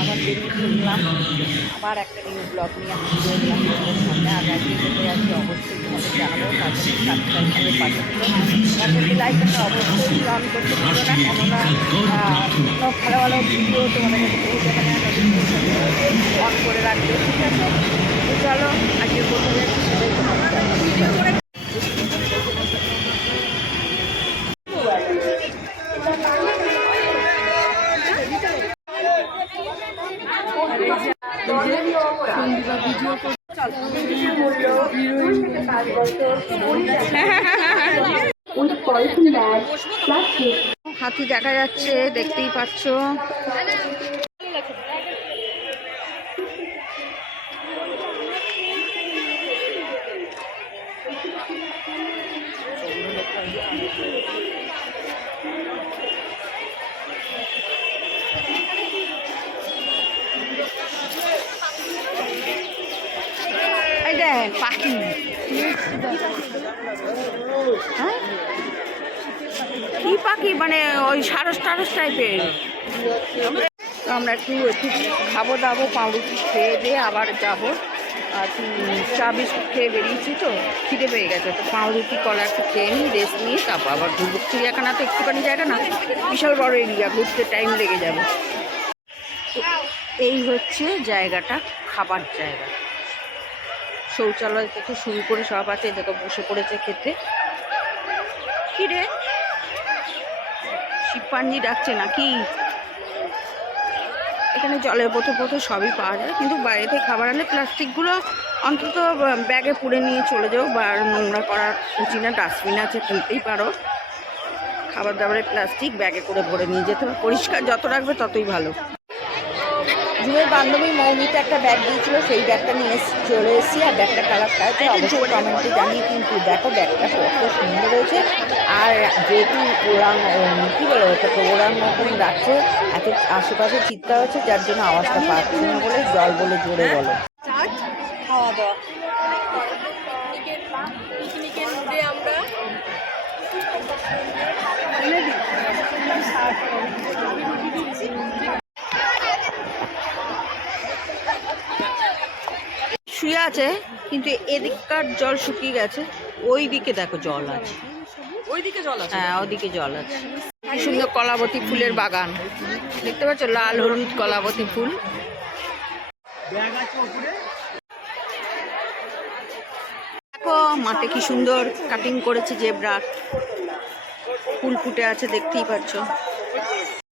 আবার বেরিয়ে চললাম, আবার একটা নিউ ব্লগ নিয়ে আমি চললাম তোমাদের সামনে। আর একদিন যেতে যাচ্ছি অবশ্যই তোমাদের জানাবো, তার জন্য সাবস্ক্রাইব করে পাশে ছিল পাশে লাইকটা অবশ্যই অন করতে পারো না, কেননা সব ভালো ভালো ভিডিও তোমাদের কাছে পৌঁছে যাবে না, অন করে রাখবে, ঠিক আছে? তো চলো আজকে কোথায় যাচ্ছি সেটাই তোমাদের ভিডিও করে হাতি দেখা যাচ্ছে, দেখতেই পাচ্ছ। এই দেখ পাখি, হ্যাঁ কি পাখি, মানে ওই সারস টারস টাইপের। তো আমরা একটু খাবো দাবো, পাউরুটি খেয়ে দিয়ে আবার যাবো। আর চা বিস্কুট খেয়ে বেরিয়েছি, তো খিদে পেয়ে গেছে, তো পাউরুটি কলা একটু খেয়ে নিই, রেস্ট নিয়ে তারপর আবার ঘুরবো। চিড়িয়াখানা তো একটুখানি জায়গা না, বিশাল বড় এরিয়া, ঘুরতে টাইম লেগে যাবে। তো এই হচ্ছে জায়গাটা, খাবার জায়গা, শৌচালয় থেকে শুরু করে সব আছে। দেখো বসে পড়েছে খেতে। কি রে, শিবপাঞ্জি ডাকছে নাকি? এখানে জলের বোতল সবই পাওয়া যায়, কিন্তু বাইরে থেকে খাবার আনলে প্লাস্টিকগুলো অন্তত ব্যাগে পুড়ে নিয়ে চলে যাও, বা নোংরা করা উচিত না। ডাস্টবিন আছে, ফেলতেই পারো। খাবার দাবারের প্লাস্টিক ব্যাগে করে ভরে নিয়ে যেতে হবে, পরিষ্কার যত রাখবে ততই ভালো। ঝুমের বান্ধবী মৌমিতে একটা ব্যাগ দিয়েছিল, সেই ব্যাগটা নিয়ে চলে এসেছি। আর ব্যাগটা কালারটা আছে অবশ্যই কমেন্টে জানিয়ে, কিন্তু দেখো ব্যাগটা কত সুন্দর হয়েছে। আর যেহেতু ওরাং কী বলে ওটাকে, ওরাং মতন রাখছে, এত আশেপাশে চিৎকার হচ্ছে, যার জন্য আওয়াজটা পাচ্ছি না বলে জল বলে জোরে বলো। খাওয়া দাওয়া পিকনিকের মুডে আমরা শুয়ে আছে, কিন্তু এদিককার জল শুকিয়ে গেছে, ওই দিকে দেখো জল আছে, ওইদিকে জল আছে, হ্যাঁ ওইদিকে জল আছে। কি সুন্দর কলাবতী ফুলের বাগান দেখতে পাচ্ছ, লাল হলুদ কলাবতী ফুল। দেখো মাঠে কি সুন্দর কাটিং করেছে, জেব্রার ফুল ফুটে আছে, দেখতেই পাচ্ছ।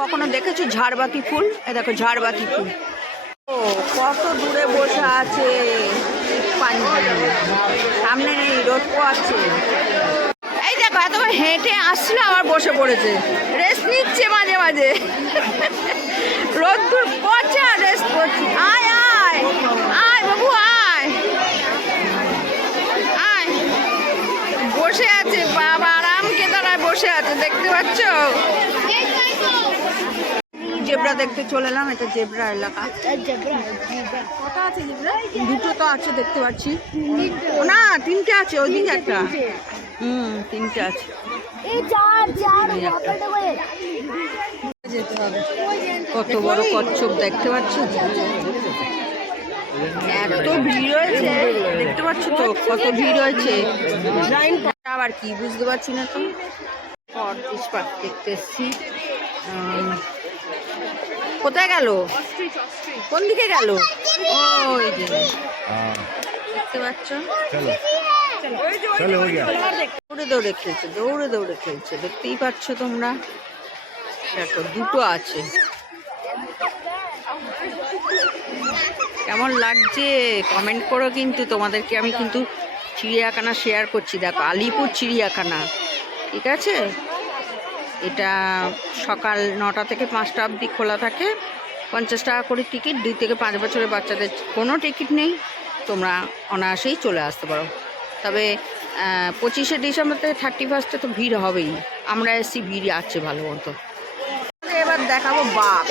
কখনো দেখেছো ঝাড়বাতি ফুল? এ দেখো ঝাড়বাতি ফুল, ও কত দূরে বসে আছে, সামনে নেই, রোদ পোয়াচ্ছে। এই দেখো এতবার হেঁটে আসছিল, আবার বসে পড়েছে, রেস্ট নিচ্ছে মাঝে মাঝে। রোদ দূর পড়ছে আর রেস্ট করছি। আয় আয় আয় বাবু আয় আয়, বসে আছে বাবা, আরাম কেদারায় বসে আছে, দেখতে পাচ্ছ। জেব্রা দেখতে চলে এলাম, এটা জেব্রা এলাকা। কটা আছে জেব্রা? দুটো তো আছে দেখতে পাচ্ছি, না তিনটে আছে, ওইদিকে একটা, তিনটে আছে। কত বড় কচ্ছপ দেখতে পাচ্ছ, এত ভিড় হয়েছে দেখতে পাচ্ছ তো, কত ভিড় হয়েছে। আবার কি বুঝতে পারছি না তো। অর্কিড পার্ক দেখতে এসছি, কোথায় গেল, কোন দিকে গেল? ওই যে দেখতে পাচ্ছ, দৌড়ে দৌড়ে খেলছে, দৌড়ে দৌড়ে খেলছে, দেখতেই পাচ্ছ তোমরা। দেখো দুটো আছে, কেমন লাগছে কমেন্ট করো কিন্তু। তোমাদেরকে আমি কিন্তু চিড়িয়াখানা শেয়ার করছি। দেখো আলিপুর চিড়িয়াখানা, ঠিক আছে? এটা সকাল 9টা থেকে 5টা অবধি খোলা থাকে, 50 টাকা করে টিকিট। 2 থেকে 5 বছরের বাচ্চাদের কোনো টিকিট নেই, তোমরা অনায়াসেই চলে আসতে পারো। তবে 25শে ডিসেম্বর থেকে 31স্টে তো ভিড় হবেই, আমরা এসছি, ভিড় আছে ভালো মতো। এবার দেখাবো বাঘ,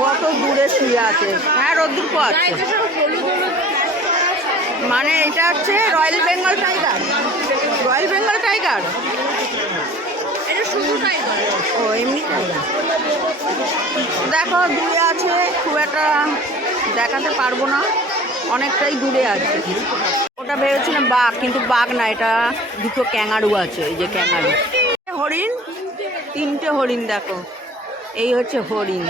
কত দূরে শুয়ে আছে। হ্যাঁ রোদ্দুর আছে, মানে এটা হচ্ছে Royal Bengal tiger. Royal Bengal tiger, ও এমনি টাইগার। দেখো দূরে আছে, খুব একটা দেখাতে পারবো না, অনেকটাই দূরে আছে। ওটা ভেবেছিলাম বাঘ, কিন্তু বাঘ না, এটা দুটো ক্যাঙারু আছে, এই যে ক্যাঙারু। হরিণ, 3টে হরিণ দেখো, এই হচ্ছে হরিণ।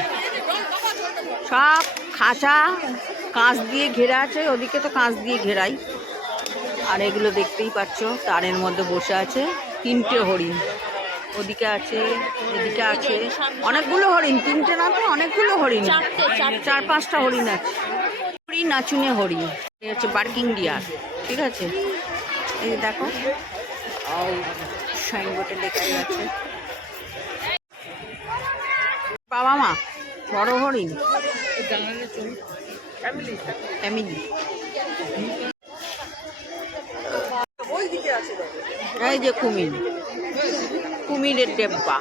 সব খাঁচা কাঁচ দিয়ে ঘেরা আছে, ওদিকে তো কাঁচ দিয়ে ঘেরাই। আর এগুলো দেখতেই পাচ্ছ তারের মধ্যে বসে আছে 3টে হরিণ। ওদিকে আছে, এদিকে আছে, অনেকগুলো হরিণ, 3টে না তো অনেকগুলো হরিণ, 4-5টা হরিণ আছে। হরিণ নাচুনে হরিণ, এই হচ্ছে বার্কিং ডিয়ার, ঠিক আছে। এই দেখো সাইনবোর্ডে লেখাই আছে বাবা মা বড় হরিণ, ফ্যামিলি। এই যে কুমির, কুমিরের ডেব্বা।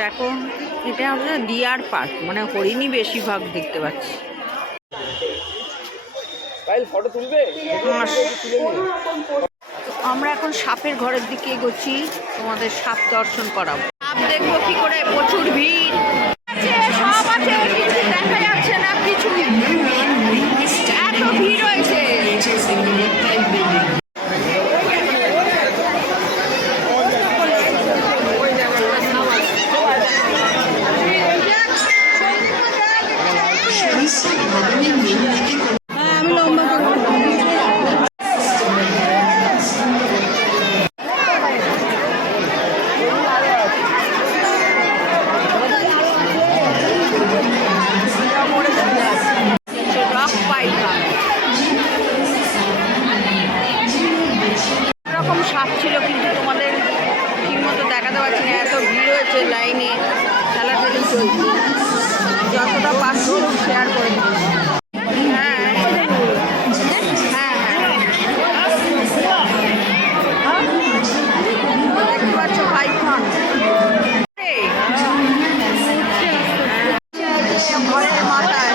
দেখো এটা হচ্ছে ডিয়ার পার্ক, মানে হরিণই বেশিরভাগ দেখতে পাচ্ছি। আমরা এখন সাপের ঘরের দিকে এগোচ্ছি, তোমাদের সাপ দর্শন করাবো। সাপ দেখবো কি করে, প্রচুর ভিড় সব আছে, কিছু দেখা যাচ্ছে না, কিছু এত ভিড় হয়েছে। এরকম সাপ ছিল, কিন্তু তোমাদের ঠিক মতো দেখাতে পারছি না, এত ভিড় হয়েছে, লাইনে ঠেলাঠেলি চলছে। যতটা পারছো শেয়ার করে দিই। হ্যাঁ হ্যাঁ হ্যাঁ, দেখতে পাচ্ছ পাইথন ঘরের মাথায়।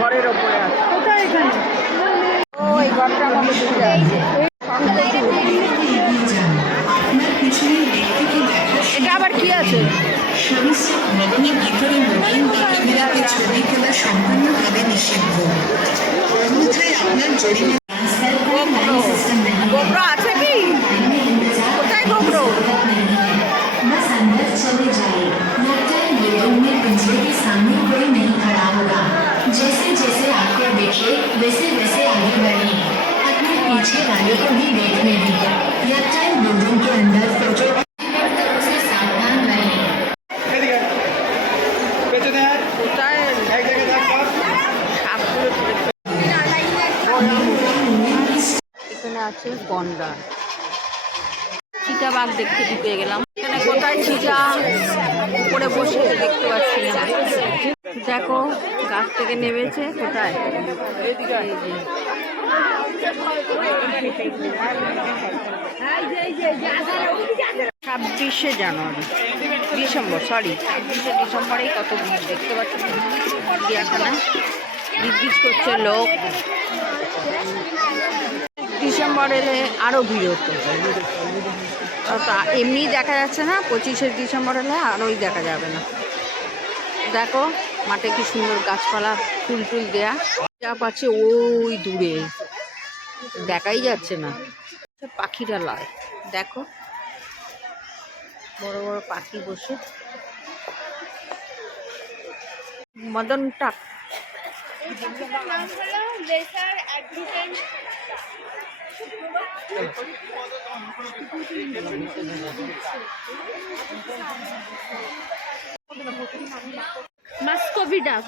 ঘরের ওপরে আছে, কোথায় এখানে? ও এই ঘরটার মধ্যে ঢুকে আছে। এটা আবার কি আছে? গোবর আছে কি? কোথায় গোবর? सामने कोई नहीं खड़ा होगा। जैसे जैसे आपको देखे वैसे वैसे आगे बढ़े, अपने पीछे वाले को भी देखने दीजिए। रेप्टाइल बिल्डिंग के अंदर फोटो से सावधान रहे। এখানে আছে গন্ডার, চিতাবাঘ দেখতে ঢুকে গেলাম। এখানে কোথায় চিতা উপরে বসে দেখতে পাচ্ছি না। দেখো গাছ থেকে নেমেছে, কোথায়? 26শে জানুয়ারি, ডিসেম্বর, সরি 26শে ডিসেম্বরেই কত ভিড় দেখতে পাচ্ছি। চিড়িয়াখানা বিদ্যুৎ করছে লোক। ডিসেম্বর এলে আরও ভিড় হতো, এমনি দেখা যাচ্ছে না। 25শে ডিসেম্বর এলে আরোই দেখা যাবে না। দেখো মাঠে কি সুন্দর গাছপালা, ফুল টুল দেয়া, যা পাচ্ছে ওই দূরে দেখাই যাচ্ছে না। পাখিরা লয়, দেখো বড় বড় পাখি বসে। মদন টাক মাস্কোভি ডাক।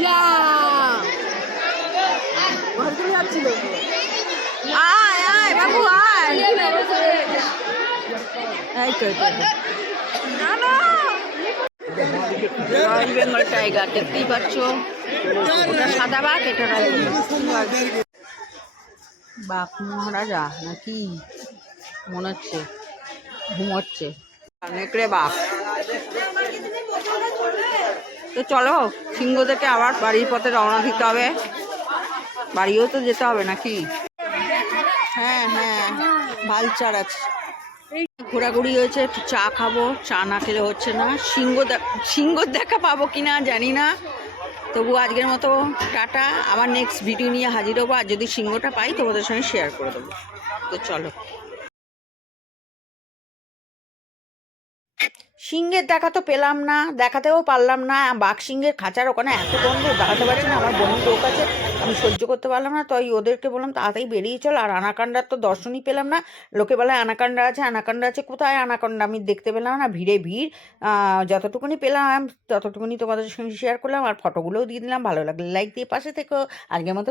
যা আয় আয় বাবু আয়, এই তো রয়্যাল বেঙ্গল টাইগার দেখতেই পাচ্ছ, ওটা সাদা বাঘ, এটা বাঘ মহারাজা নাকি মনে হচ্ছে ঘুমোচ্ছে, নেকড়ে বাঘ। তো চলো সিংহ থেকে আবার বাড়ির পথে রওনা দিতে হবে, বাড়িও তো যেতে হবে নাকি। হ্যাঁ হ্যাঁ ভালচার আছে, ঘোরাঘুরি হয়েছে, একটু চা খাবো, চা না খেলে হচ্ছে না। সিংহ দেখা পাবো কিনা জানি না, তবু আজকের মতো টাটা, আবার নেক্সট ভিডিও নিয়ে হাজির হবো, আর যদি সিংহটা পাই তোমাদের সঙ্গে শেয়ার করে দেবো। তো চলো, সিংহের দেখা তো পেলাম না, দেখাতেও পারলাম না, বাঘ সিংহের খাঁচার ওখানে এত গন্ধ, দাঁড়াতে পারছি না, আমার বোনের লোক আছে, আমি সহ্য করতে পারলাম না, তাই ওদেরকে বললাম তাড়াতাড়ি বেরিয়ে চল। আর আনাকান্ডার তো দর্শনই পেলাম না, লোকে বলে আনাকান্ডা আছে, আনাকান্ডা আছে, কোথায় আনাকান্ডা আমি দেখতে পেলাম না, ভিড়ে ভিড়। যতটুকুনি পেলাম ততটুকুনি তোমাদের সঙ্গে শেয়ার করলাম, আর ফটোগুলোও দিয়ে দিলাম, ভালো লাগলে লাইক দিয়ে পাশে থেকো। আজকের মতো